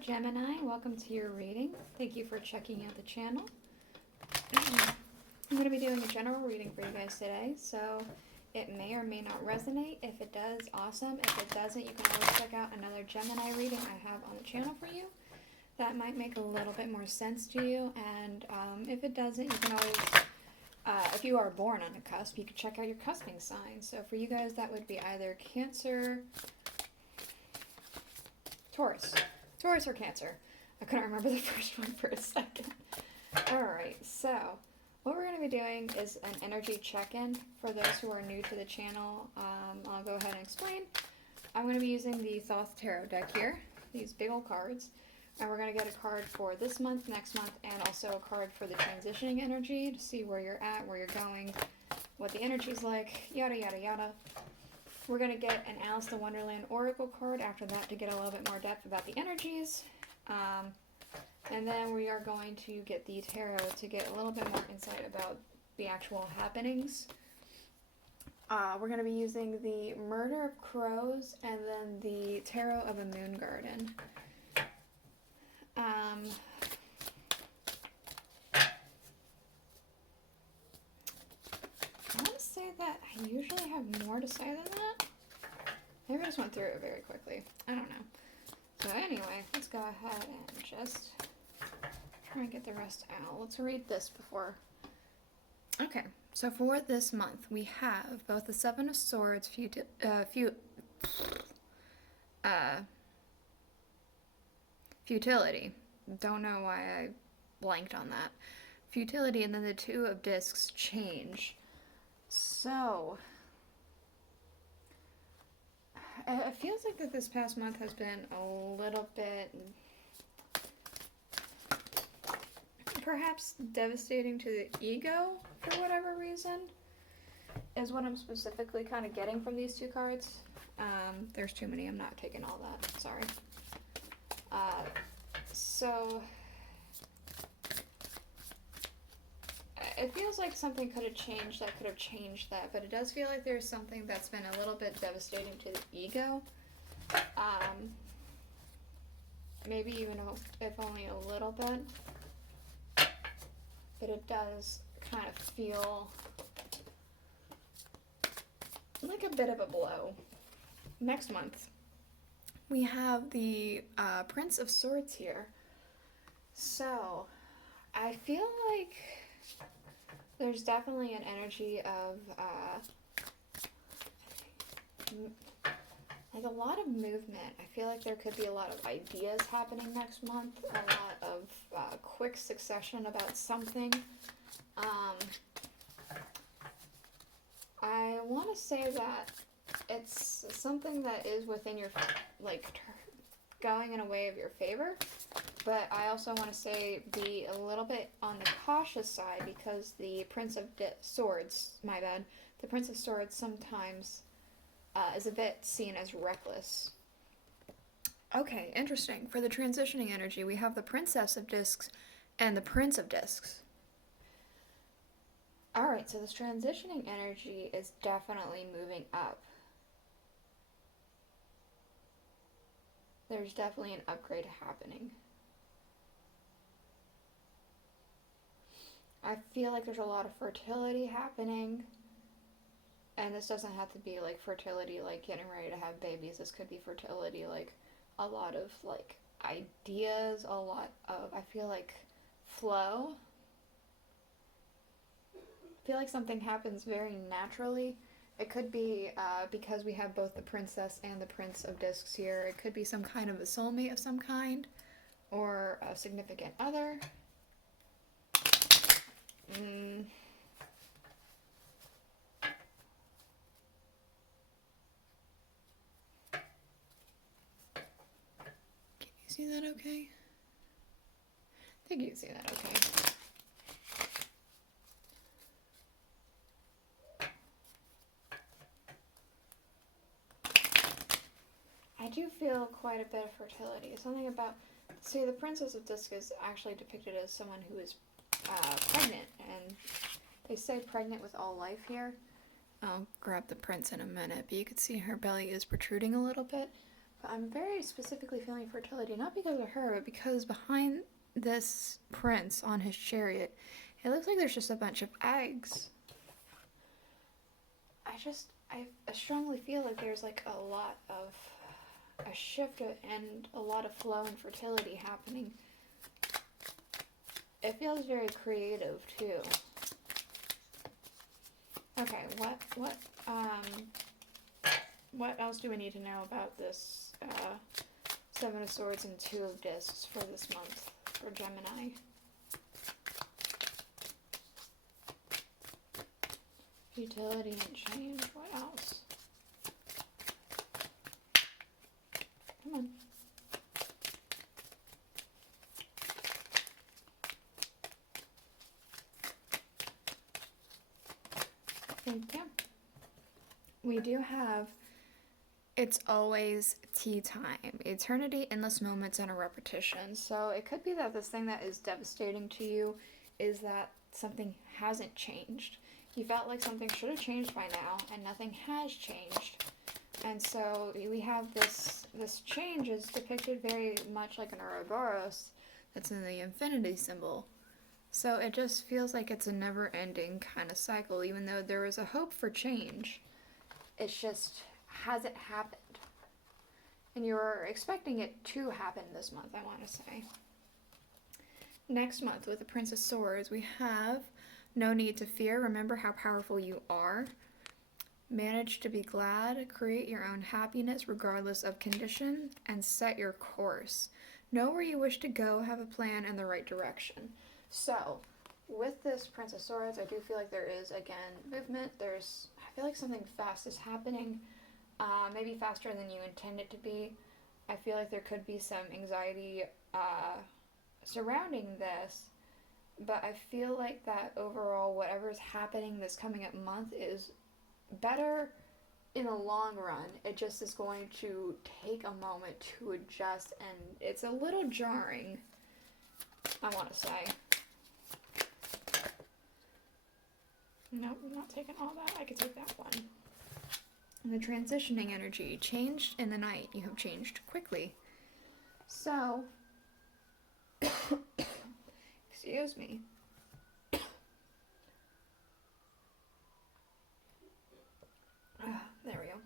Gemini, welcome to your reading. Thank you for checking out the channel. I'm going to be doing a general reading for you guys today, so it may or may not resonate. If it does, awesome. If it doesn't, you can always check out another Gemini reading I have on the channel for you. That might make a little bit more sense to you, and if it doesn't, you can always, if you are born on a cusp, you can check out your cusping sign. So for you guys, that would be either Cancer, Taurus or Cancer. I couldn't remember the first one for a second. Alright, so what we're going to be doing is an energy check-in for those who are new to the channel. I'll go ahead and explain. I'm going to be using the Thoth Tarot deck here, these big old cards. And we're going to get a card for this month, next month, and also a card for the transitioning energy to see where you're at, where you're going, what the energy's like, yada yada yada. We're going to get an Aleister Wonderland Oracle card after that to get a little bit more depth about the energies. And then we are going to get the tarot to get a little bit more insight about the actual happenings. We're going to be using the Murder of Crows and then the Tarot of a Moon Garden. I want to say that I usually have more to say than that. Maybe I just went through it very quickly. I don't know. So anyway, let's go ahead and just try and get the rest out. Let's read this before. Okay, so for this month, we have both the Seven of Swords, futility. Don't know why I blanked on that. Futility, and then the Two of Discs, change. So it feels like that this past month has been a little bit perhaps devastating to the ego for whatever reason, is what I'm specifically kind of getting from these two cards. There's too many. I'm not taking all that. Sorry. So it feels like something could have changed that, but it does feel like there's something that's been a little bit devastating to the ego. Maybe even if only a little bit, but it does kind of feel like a bit of a blow. Next month, we have the Prince of Swords here. So I feel like there's definitely an energy of like a lot of movement. I feel like there could be a lot of ideas happening next month, a lot of quick succession about something. I want to say that it's something that is within your, like, going in a way of your favor, but I also want to say be a little bit on the cautious side, because the Prince of Swords, the Prince of Swords sometimes is a bit seen as reckless. Okay, interesting. For the transitioning energy, we have the Princess of Discs and the Prince of Discs. Alright, so this transitioning energy is definitely moving up. There's definitely an upgrade happening. I feel like there's a lot of fertility happening. And this doesn't have to be like fertility like getting ready to have babies. This could be fertility like a lot of like ideas, a lot of, I feel like, flow. I feel like something happens very naturally. It could be because we have both the Princess and the Prince of Discs here. It could be some kind of a soulmate of some kind, or a significant other. Can you see that okay? I think you can see that okay. I do feel quite a bit of fertility. Something about, see, the Princess of Disc is actually depicted as someone who is pregnant, and they say pregnant with all life here. I'll grab the prince in a minute, but you can see her belly is protruding a little bit. But I'm very specifically feeling fertility, not because of her, but because behind this prince on his chariot, it looks like there's just a bunch of eggs. I strongly feel like there's like a lot of a shift and a lot of flow and fertility happening. It feels very creative too. Okay, what else do we need to know about this Seven of Swords and Two of Discs for this month for Gemini? Futility and change. What else? Come on. Thank you. We do have It's Always Tea Time. Eternity, endless moments, and a repetition. So it could be that this thing that is devastating to you is that something hasn't changed. You felt like something should have changed by now, and nothing has changed. And so we have this change is depicted very much like an Ouroboros that's in the infinity symbol. So it just feels like it's a never-ending kind of cycle, even though there was a hope for change. It just hasn't happened. And you're expecting it to happen this month, I want to say. Next month, with the Prince of Swords, we have no need to fear. Remember how powerful you are. Manage to be glad. Create your own happiness regardless of condition. And set your course. Know where you wish to go. Have a plan in the right direction. So, with this Prince of Swords, I do feel like there is, again, movement. I feel like something fast is happening. Maybe faster than you intend it to be. I feel like there could be some anxiety surrounding this. But I feel like that overall, whatever's happening this coming up month is better in the long run. It just is going to take a moment to adjust, and it's a little jarring, I want to say. Nope, I'm not taking all that. I could take that one. And the transitioning energy. Changed in the night. You have changed quickly. So, excuse me. There we go.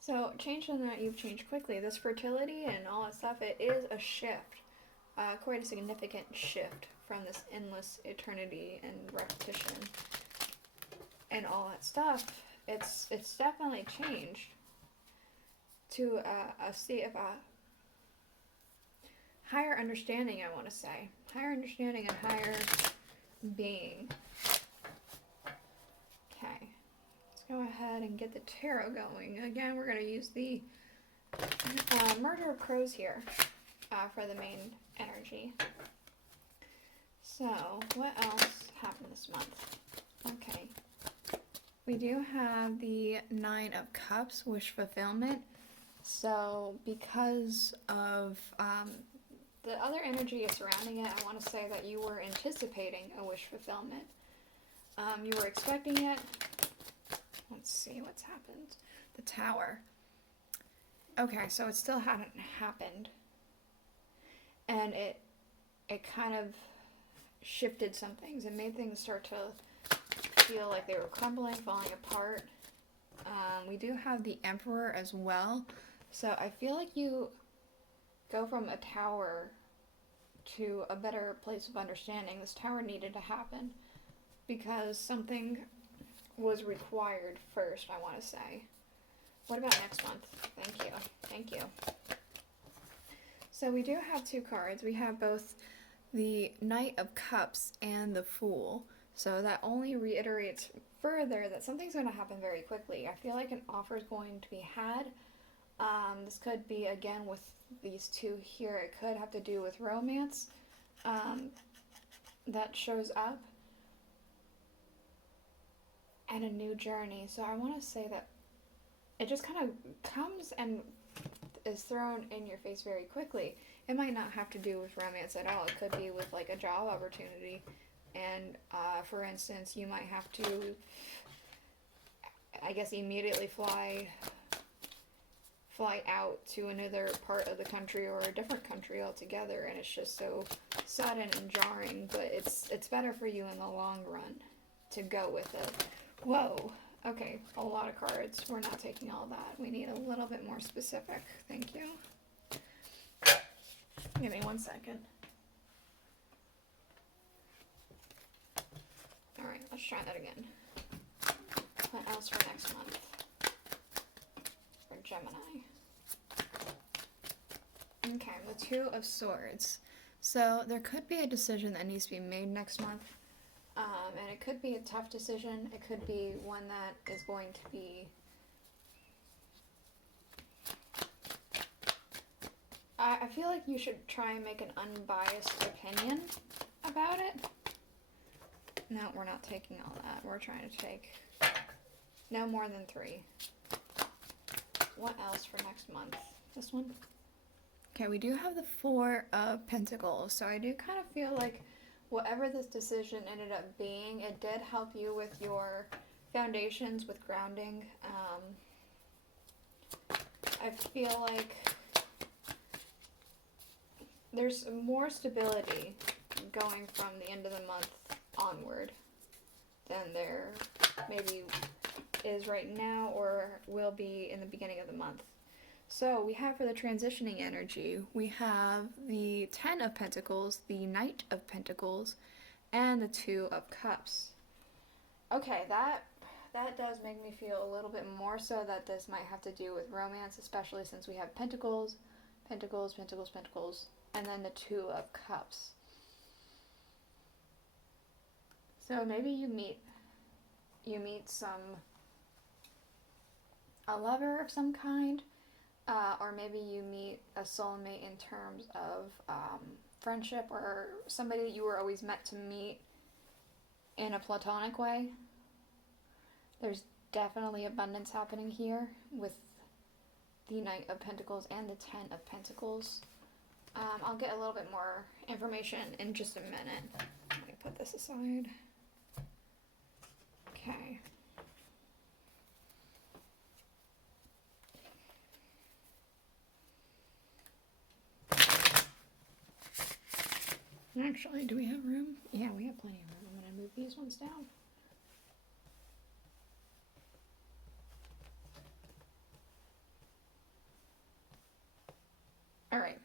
So, change in that you've changed quickly. This fertility and all that stuff, it is a shift. Quite a significant shift from this endless eternity and repetition and all that stuff. It's definitely changed to a state of higher understanding, I want to say. Higher understanding and higher being. Okay. Let's go ahead and get the tarot going. Again, we're going to use the Murder of Crows here for the main energy. So, what else happened this month? Okay. We do have the Nine of Cups, wish fulfillment. So, because of the other energy surrounding it, I want to say that you were anticipating a wish fulfillment. You were expecting it. Let's see what's happened. The Tower. Okay, so it still hadn't happened. And it kind of shifted some things. It made things start to feel like they were crumbling, falling apart. We do have the Emperor as well. So I feel like you go from a tower to a better place of understanding. This tower needed to happen because something was required first, I want to say. What about next month? Thank you. Thank you. So we do have two cards. We have both the Knight of Cups and the Fool. So that only reiterates further that something's going to happen very quickly. I feel like an offer is going to be had. This could be, again, with these two here. It could have to do with romance that shows up. And a new journey. So I want to say that it just kind of comes and is thrown in your face very quickly. It might not have to do with romance at all. It could be with like a job opportunity. And for instance, you might have to, I guess, immediately fly fly out to another part of the country or a different country altogether, and it's just so sudden and jarring, but it's better for you in the long run to go with it. Whoa. Okay, a lot of cards. We're not taking all that. We need a little bit more specific. Thank you. Give me 1 second. Alright, let's try that again. What else for next month? For Gemini. Okay, the Two of Swords. So there could be a decision that needs to be made next month. And it could be a tough decision. It could be one that is going to be... I feel like you should try and make an unbiased opinion about it. No, we're not taking all that. We're trying to take no more than 3. What else for next month? This one? Okay, we do have the Four of Pentacles. So I do kind of feel like whatever this decision ended up being, it did help you with your foundations, with grounding. I feel like there's more stability going from the end of the month onward than there maybe is right now or will be in the beginning of the month. So we have for the transitioning energy, we have the Ten of Pentacles, the Knight of Pentacles, and the Two of Cups. Okay, that does make me feel a little bit more so that this might have to do with romance, especially since we have Pentacles, Pentacles, Pentacles, Pentacles, and then the Two of Cups. So maybe you meet a lover of some kind, or maybe you meet a soulmate in terms of friendship, or somebody that you were always meant to meet in a platonic way. There's definitely abundance happening here with the Knight of Pentacles and the Ten of Pentacles. I'll get a little bit more information in just a minute. Let me put this aside. Okay. Actually, do we have room? Yeah, we have plenty of room. I'm going to move these ones down. All right.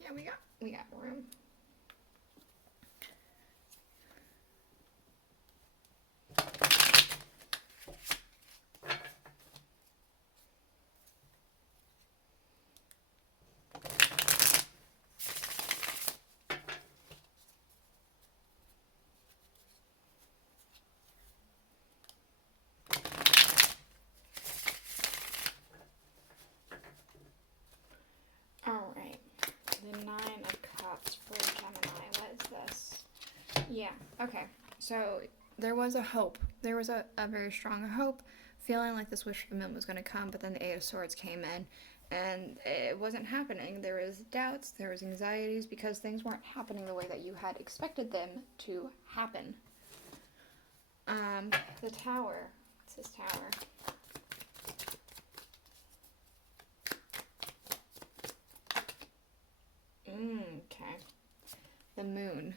Yeah, we got room. Yeah, okay. So there was a hope. There was a very strong hope, feeling like this wish fulfillment was going to come, but then the Eight of Swords came in, and it wasn't happening. There was doubts, there was anxieties, because things weren't happening the way that you had expected them to happen. The Tower. What's this Tower? Okay. The Moon.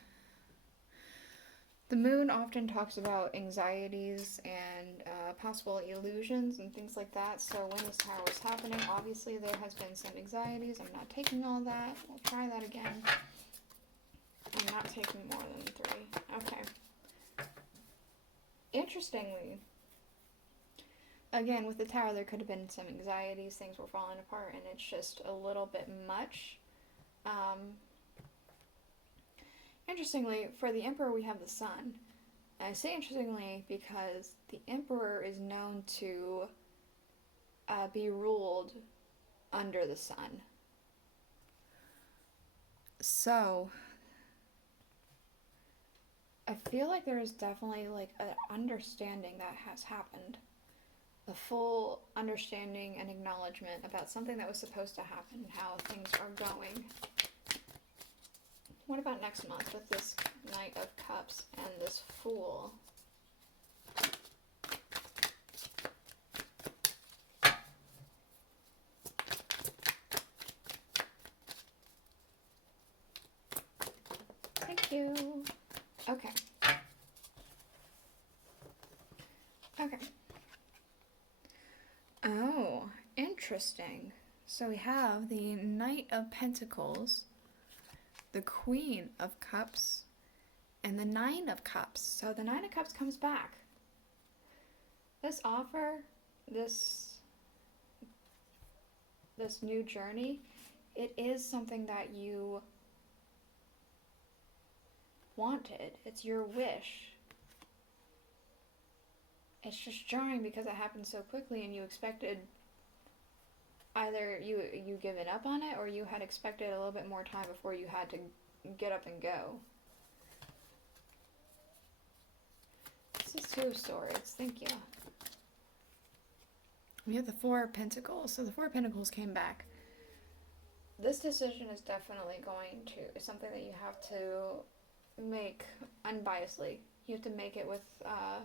The Moon often talks about anxieties and possible illusions and things like that. So when this Tower was happening, obviously there has been some anxieties. I'm not taking all that. We'll try that again. I'm not taking more than 3. Okay. Interestingly, again, with the Tower, there could have been some anxieties. Things were falling apart, and it's just a little bit much. Interestingly, for the Emperor, we have the Sun. And I say interestingly because the Emperor is known to be ruled under the Sun. So, I feel like there is definitely like an understanding that has happened. A full understanding and acknowledgement about something that was supposed to happen, how things are going. What about next month with this Knight of Cups and this Fool? you. Okay. Okay. Oh, interesting. So we have the Knight of Pentacles, the Queen of Cups, and the Nine of Cups. So the Nine of Cups comes back. This offer, this new journey, it is something that you wanted. It's your wish. It's just jarring because it happened so quickly and you expected either you given up on it or you had expected a little bit more time before you had to get up and go. This is Two of Swords. Thank you. We have the Four of Pentacles. So the Four of Pentacles came back. This decision is definitely it's something that you have to make unbiasedly. You have to make it with, I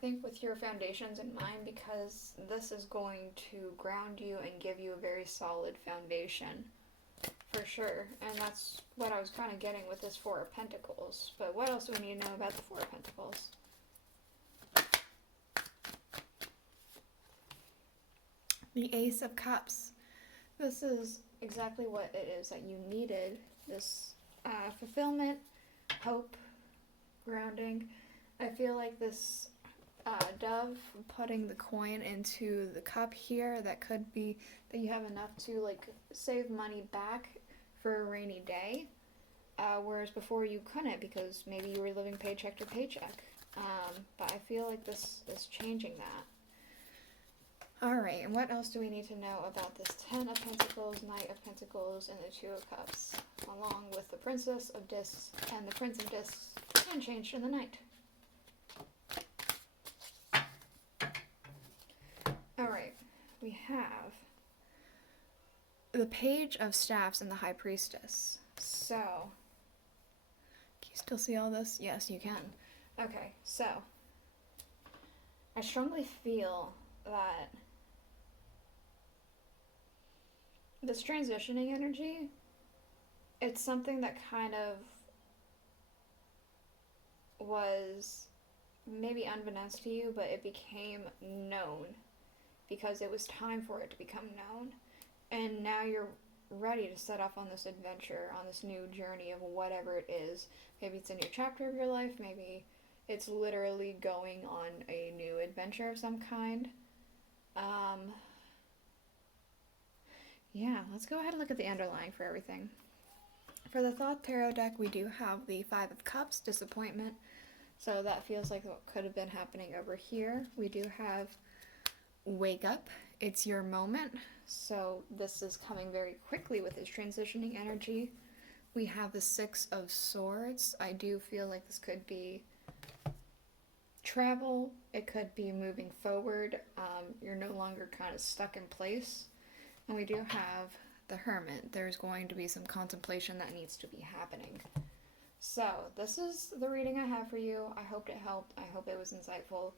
think with your foundations in mind, because this is going to ground you and give you a very solid foundation. For sure. And that's what I was kind of getting with this Four of Pentacles. But what else do we need to know about the Four of Pentacles? The Ace of Cups. This is exactly what it is that you needed. This fulfillment, hope, grounding. I feel like this dove putting the coin into the cup here, that could be that you have enough to like save money back for a rainy day. Whereas before you couldn't because maybe you were living paycheck to paycheck. But I feel like this is changing that. Alright, and what else do we need to know about this Ten of Pentacles, Knight of Pentacles, and the Two of Cups, along with the Princess of Discs and the Prince of Discs, and changed in the night? Alright, we have the Page of Staffs and the High Priestess. So, can you still see all this? Yes, you can. Okay, so, I strongly feel that this transitioning energy, it's something that kind of was maybe unbeknownst to you, but it became known because it was time for it to become known. And now you're ready to set off on this adventure, on this new journey of whatever it is. Maybe it's a new chapter of your life, maybe it's literally going on a new adventure of some kind. Yeah, let's go ahead and look at the underlying for everything. For the Thoth Tarot deck, we do have the Five of Cups, disappointment. So that feels like what could have been happening over here. We do have Wake Up, it's your moment. So this is coming very quickly with his transitioning energy. We have the Six of Swords. I do feel like this could be travel. It could be moving forward. You're no longer kind of stuck in place. And we do have the Hermit. There's going to be some contemplation that needs to be happening. So, this is the reading I have for you. I hope it helped. I hope it was insightful.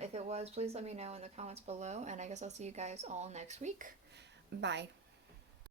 If it was, please let me know in the comments below. And I guess I'll see you guys all next week. Bye.